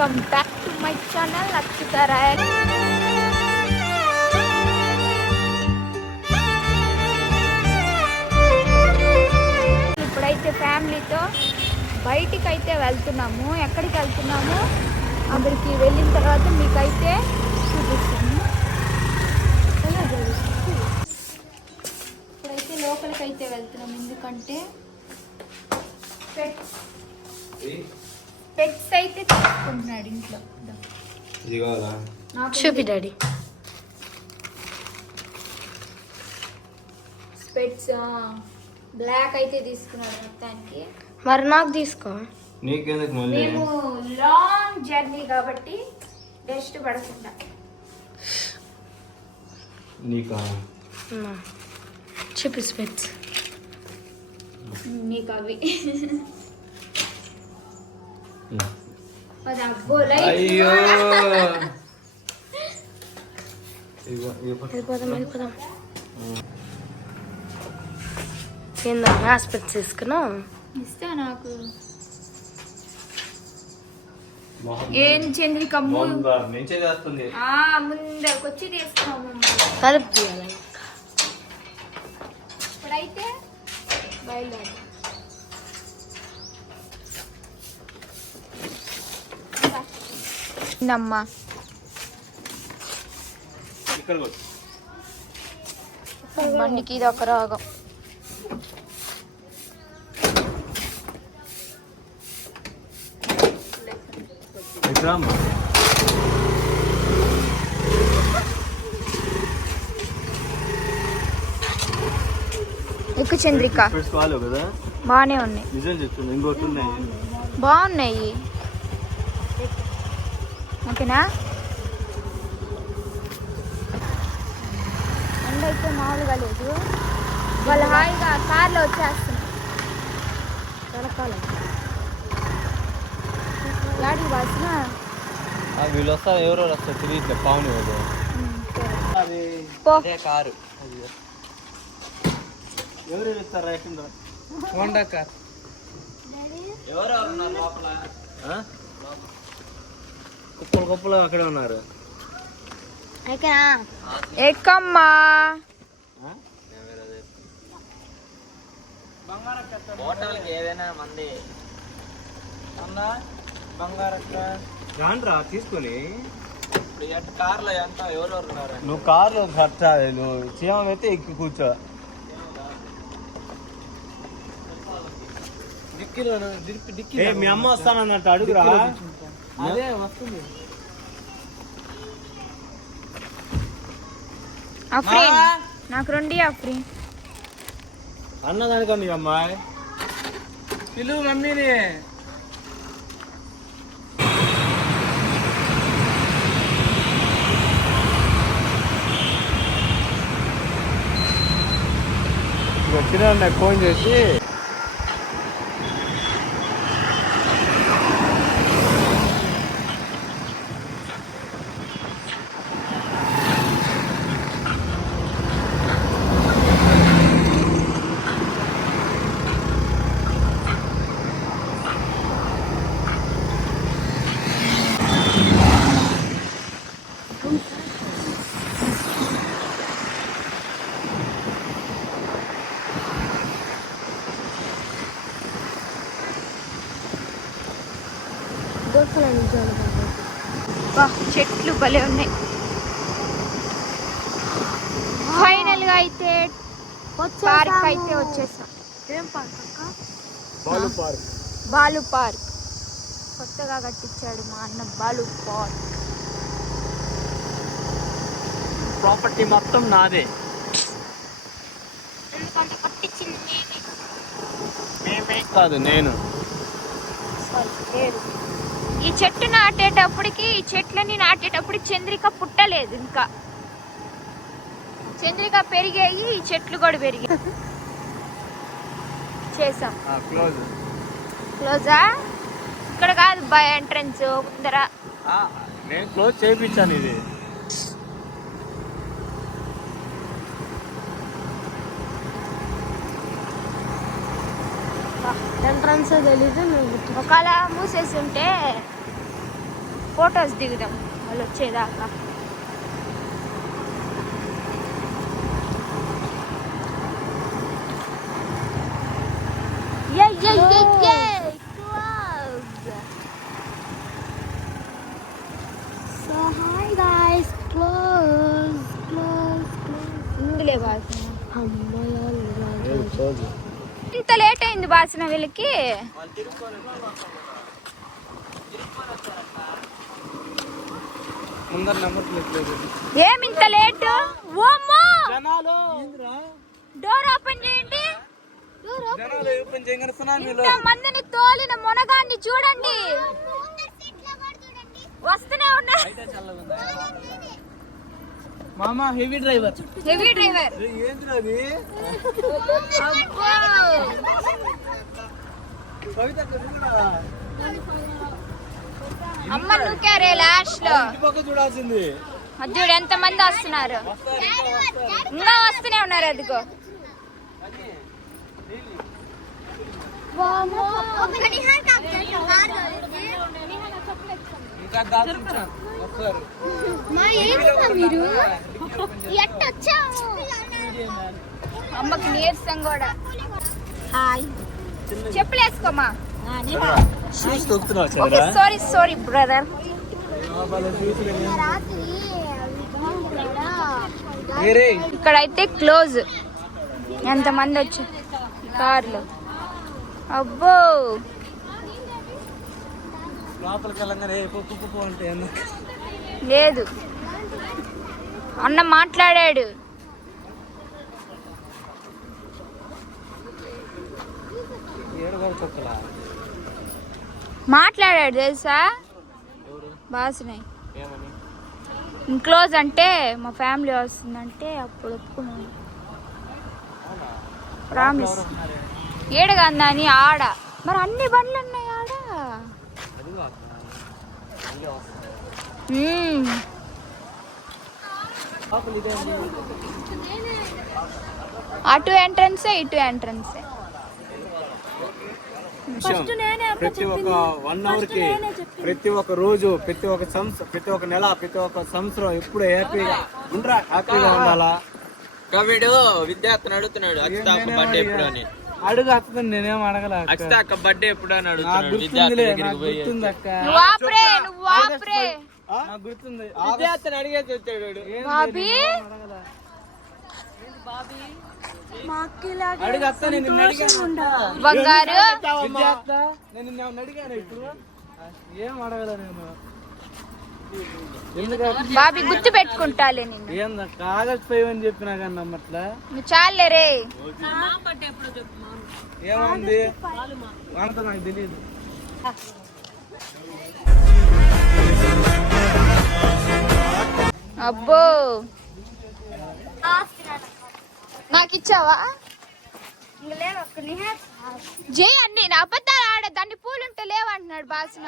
Welcome back to my channel Achyutharayal ఇప్పుడైతే ఫ్యామిలీతో బయటికి అయితే వెళ్తున్నాము. ఎక్కడికి వెళ్తున్నాము? అక్కడికి వెళ్ళిన తర్వాత మీకైతే చూపిస్తాము. ఇప్పుడైతే లోపలికి అయితే వెళ్తున్నాము. ఎందుకంటే పెట్స్ అయితే తీసుకుంటున్నాడు ఇంట్లో. ఇదో. కావాలా? నాకు చూపి డాడీ. స్పెట్స్ బ్లాక్ అయితే తీసుకున్నాడు మొత్తానికి. మరి నాకు తీసుకో. నీకెందుకు మళ్ళీ? మేము లాంగ్ జర్నీ కాబట్టి డస్ట్ పడకుండా. నీకా. చూపి స్పెట్స్ నీకు అవి ఉమ్. అది అబ్బో లైట్ అయ్యో. స్పెట్స్ తీసుకున్నావు ఇస్తా నాకు. ఏం చంద్రిక మొహం నుంచే చేస్తుంది ఆ ముందరకు వచ్చి తీసుకున్నాము తలుపు తీయాలి. ఇప్పుడైతే బయలుదేరి. కొట్టు. బండికి ఇది ఒక రాగం. ఎక్కువ చంద్రిక. బాగానే ఉన్నాయి. బాగున్నాయి. ఓకేనా? ఎండ అయితే మామూలుగా లేదు. వాళ్ళు హాయిగా కార్లో వచ్చేస్తున్నారు. గాడి వాసిన? ఆ, వీళ్ళు వస్తారు. ఎవరో వస్తారు. తెలియట్లే. పావుని కారు. ఎవరు ఇస్తారు హోండా కార్ ఎవరు లోపల. కుప్పలు కుప్పలు అక్కడే ఉన్నారు. ఎక్కమ్మా? హోటల్కి ఏదైనా మంది రాండ్రా తీసుకొని. కార్లో ఎంత? ఎవరెవరు ఉన్నారు? నువ్వు కార్లో ఖర్చు నువ్వు చీమం అయితే ఎక్కి కూర్చో. ఏ, మీ అమ్మ వస్తానన్నట్టు అడుగురా. అదే వస్తుంది. అఫ్రీ నాకు రెండు అఫ్రీ అన్నదానికండి అమ్మాయి. పిలువు మమ్మీని. వచ్చిన ఫోన్ చేసి బా చెట్లు భలే ఉన్నాయి ఫైనల్గా అయితే పార్క్ అయితే వచ్చేసాం. ఏం పార్క్ అక్క? బాలు పార్క్. బాలు పార్క్. కొత్తగా కట్టించాడు మా అన్న బాలు పార్క్. ప్రాపర్టీ మొత్తం నాదే. ఎందుకంటే కట్టించింది నేనే మేమే కాదు నేను. ఈ చెట్టు నాటేటప్పటికి ఈ చెట్లని నాటేటప్పటికి చంద్రిక పుట్టలేదు ఇంకా. చంద్రిక పెరిగాయి చెట్లు కూడా పెరిగాయి చేసాం క్లోజ్. క్లోజా? ఇక్కడ కాదు బై ఎంట్రన్స్ ముందర. నేను క్లోజ్ చేయించాను ఇది. ఎంట్రన్స్ తెలీదు ఒకవేళ మూసేసి ఉంటే ఫొటోస్ దిగుదాం వాళ్ళు వచ్చేదాకా. ఇంత లేట్ అయింది బాసిన వీళ్ళకి? ఏమి ఇంత లేట్? ఓమ్మో! జనాలు! డోర్ ఓపెన్ చేయండి. మందిని తోలిన మునగాన్ని చూడండి. వస్తూనే ఉన్నారు మామ హెవీ డ్రైవర్ హెవీ డ్రైవర్ ఏంటి అది? కవిత అమ్మ నువ్వుకారే లాస్ట్లో పక్క చూడాల్సింది. చూడు ఎంత మంది వస్తున్నారు ఇంకా వస్తూనే ఉన్నారు అదిగో. వస్తారు మీరు? అమ్మకి నీరసం కూడా. హాయ్. చెప్పులు వేసుకోమా సారీ సారీ బ్రదర్ ఇక్కడైతే క్లోజ్. ఎంతమంది వచ్చి? కార్లు. అబ్బో. లోపలికి వెళ్ళంగానే పప్పు పప్పు అంటే లేదు. అన్న మాట్లాడాడు. మాట్లాడాడు తెలుసా? బాసునే. ఏమని? క్లోజ్ అంటే మా ఫ్యామిలీ వస్తుందంటే అప్పుడు ఒప్పుకున్నాను. ప్రామిస్. ఏడగా అని ఆడ. మరి అన్ని బండ్లు ఉన్నాయి ఆడ అది మ్మ్. లోపల ఇదేంటి అటు ఎంట్రన్సే ఇటు ఎంట్రన్సే. ప్రతి ఒక్క వన్ అవర్కి ప్రతి ఒక్క రోజు ప్రతి ఒక్క సంవత్సరం ప్రతి ఒక్క నెల ప్రతి ఒక్క సంవత్సరం ఎప్పుడు హ్యాపీగా ఉండరా? హ్యాపీగా ఉండాలా? వీడు విద్యార్థిని అడుగుతున్నాడు బర్త్డే ఎప్పుడు అని. అడుగు అత్తది నేనేం అడగల అక్క. బర్త్డే ఎప్పుడు అని నాకు గుర్తుందిలే నాకు గుర్తుంది అక్క. నువ్వు ఆపరే నువ్వు ఆపరే. నాకు గుర్తుంది. విద్యార్థిని అడిగేసి వచ్చాడు వాడు. బాబీ? అడుగు అత్త నేను నిన్ను అడిగాను. బంగారు? నేను నిన్ను ఏమన్నా అడిగాను ఇప్పుడు. ఏం అడగల నేను. బాబీ గుర్తు పెట్టుకుంటాలే నిన్ను. ఏంద కాగజ్ పోయమని చెప్పినా కానీ నమ్మట్లా? నువ్వు చాలే రే. ఏమైంది? అంత నాకు తెలియదు అబ్బో. నాకు ఇచ్చావా జై అన్ని నా అబద్ధాలు ఆడ దాన్ని పూలుంటే లేవంటున్నాడు బాసిన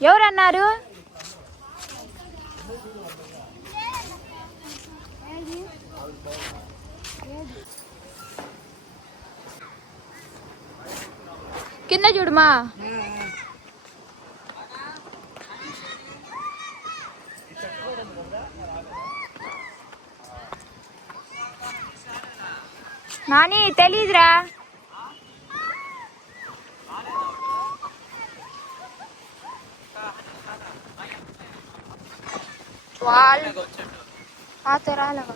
ఎవరన్నారు? కింద చూడుమా? నాని తెలీదురా. వాళ్ళు ఆతో రాలేవా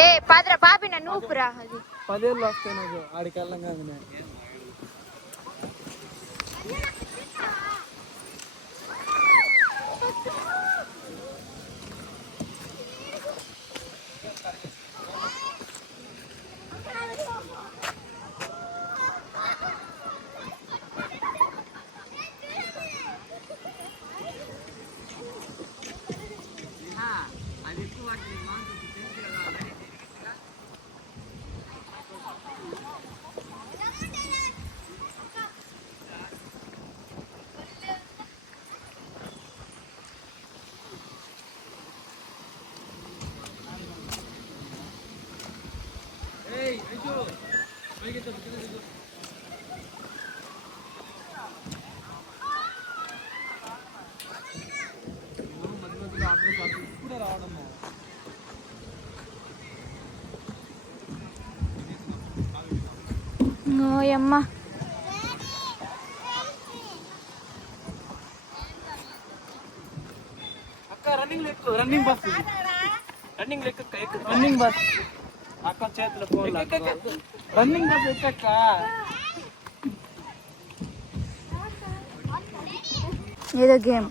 ఏ పాత్ర బాబి నన్ను ఊపురా అది. పదేళ్ళు వస్తాయి నాకు ఆడికి వెళ్ళంగానే ఏయ్ అయ్యో పైకి ఎత్తు, కింద అక్క రన్నింగ్ లెక్కు రన్నింగ్ బస్ రన్నింగ్ లెక్క రన్నింగ్ బస్ అక్క చేతిలో ఫోన్ రన్నింగ్ బస్ ఎక్కక్క? ఏదో గేమ్.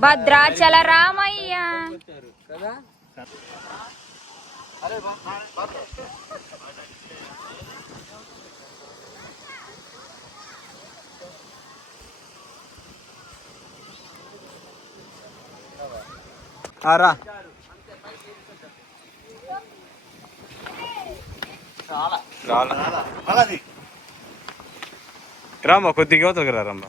భద్రాచల రామయ్య కదా రా రామ్మా కొద్దిగా అవుతుంది కదా రామ్మా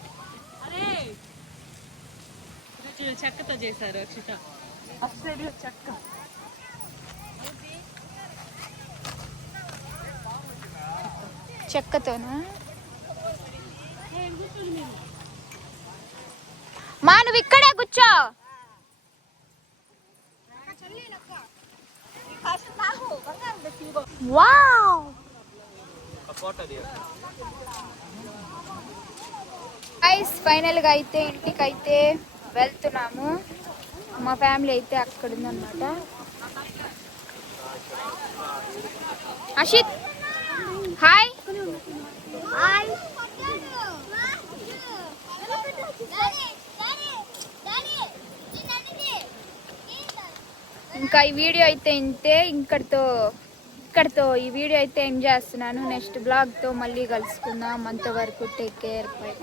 చెక్కతో చేశారు అక్షిత చెక్క. చెక్కతోనా? మా నువ్వు ఇక్కడే కూర్చో. వావ్. గైస్ ఫైనల్గా అయితే ఇంటికి అయితే వెళ్తున్నాము. మా ఫ్యామిలీ అయితే అక్కడ ఉందన్నమాట అషిత్ హాయ్. ఇంకా ఈ వీడియో అయితే ఇంతే. ఇంకటితో ఇక్కడితో ఈ వీడియో అయితే ఎంజాయ్ చేస్తున్నాను. నెక్స్ట్ బ్లాగ్తో మళ్ళీ కలుసుకుందాం. అంతవరకు టేక్ కేర్ బై